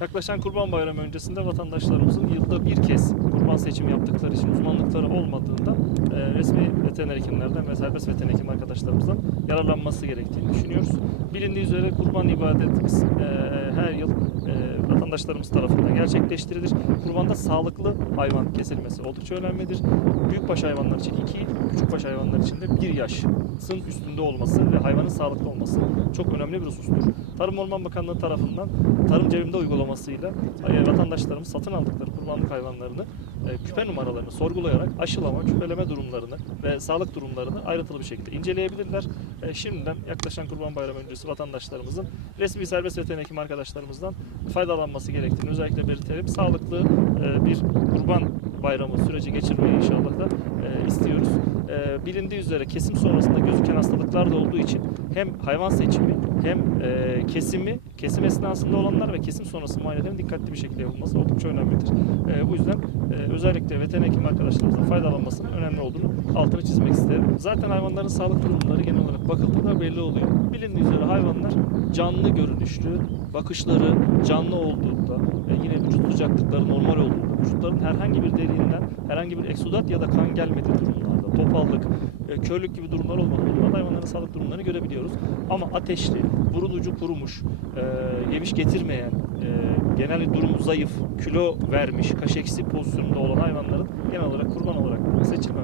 Yaklaşan Kurban Bayramı öncesinde vatandaşlarımızın yılda bir kez kurban seçimi yaptıkları için uzmanlıkları olmadığında e, resmi veteriner hekimlerden ve serbest veteriner hekim arkadaşlarımızdan yararlanması gerektiğini düşünüyoruz. Bilindiği üzere kurban ibadetimiz e, her yıl e, vatandaşlarımız tarafından gerçekleştirilir. Kurbanda sağlıklı hayvan kesilmesi oldukça önemlidir. Büyükbaş hayvanlar için 2, küçükbaş hayvanlar için de 1 yaşın üstünde olması ve hayvanın sağlıklı olması çok önemli bir husustur. Tarım Orman Bakanlığı tarafından tarım cebimde uygulamasıyla e, vatandaşlarımız satın aldıkları kurbanlık hayvanlarını e, küpe numaralarını sorgulayarak aşılama, küpeleme durumlarını ve sağlık durumlarını ayrıntılı bir şekilde inceleyebilirler. E, Şimdiden yaklaşan Kurban Bayramı öncesi vatandaşlarımızın resmi serbest veteriner arkadaşlarımızdan faydalanması gerektiğini özellikle belirtelim. Sağlıklı bir kurban bayramı süreci geçirmeyi inşallah da e, istiyoruz. E, bilindiği üzere kesim sonrasında gözüken hastalıklar da olduğu için hem hayvan seçimi hem e, kesimi, kesim esnasında olanlar ve kesim sonrası muayenelerin dikkatli bir şekilde yapılması oldukça önemlidir. E, bu yüzden e, özellikle veteriner hekim arkadaşlarımızın faydalanmasının önemli olduğunu altını çizmek isterim. Zaten hayvanların sağlık durumları genel olarak bakıldığında belli oluyor. Bilindiği üzere hayvanlar canlı görünüşlü, bakışları canlı olduğunda, e, yine vücut sıcaklıkları normal olduğunda, vücutların herhangi bir deliğinden herhangi bir eksudat ya da kan gelmediği durumlarda, topallık, e, körlük gibi durumlar olmadığı durumlarda hayvanların sağlık durumlarını görebiliyoruz. Ama ateşli, burun ucu kurumuş, e, yemiş getirmeyen, e, genel durumu zayıf, kilo vermiş, kaşeksi pozisyonunda olan hayvanların genel olarak kurban olarak önemlidir.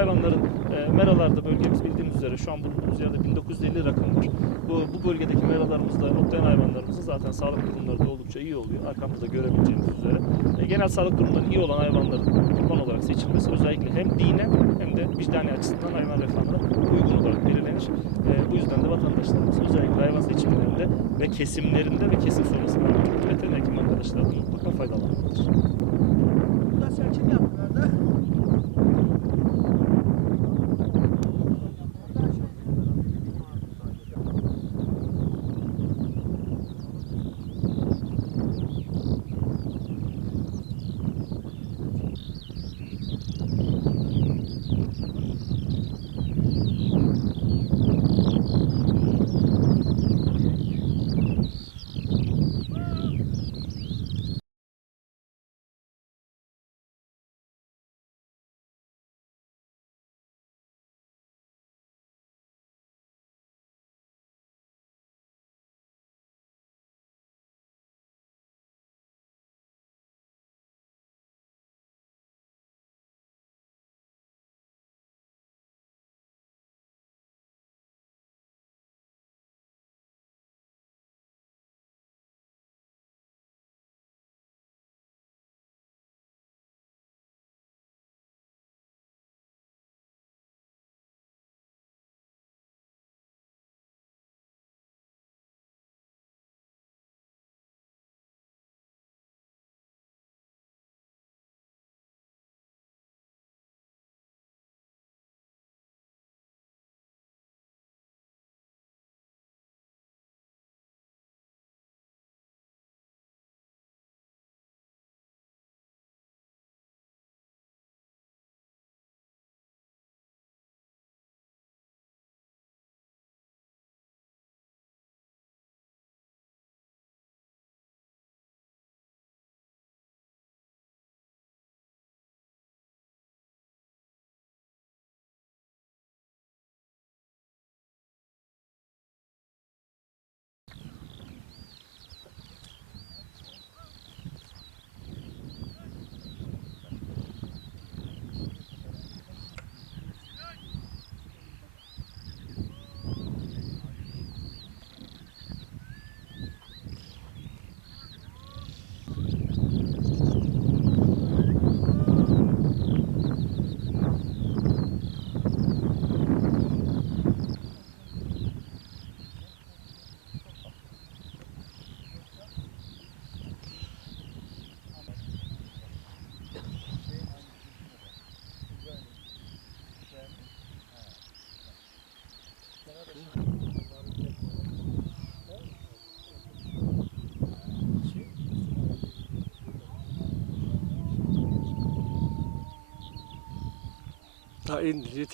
Hayvanların e, meralarda bölgemiz bildiğiniz üzere şu an bulunduğumuz yerde 1950 rakım var. Bu, bu bölgedeki meralarımızda otlayan hayvanlarımızın zaten sağlık durumları da oldukça iyi oluyor. Arkamızda görebileceğiniz üzere. E, genel sağlık durumları iyi olan hayvanların kurban olarak seçilmesi özellikle hem dinen hem de vicdani açısından hayvan refahına uygun olarak belirlenir. E, bu yüzden de vatandaşlarımız özellikle hayvan seçimlerinde ve kesimlerinde ve kesim sonrasında veteriner hekim arkadaşlarından mutlaka faydalanmalıdır. in 度人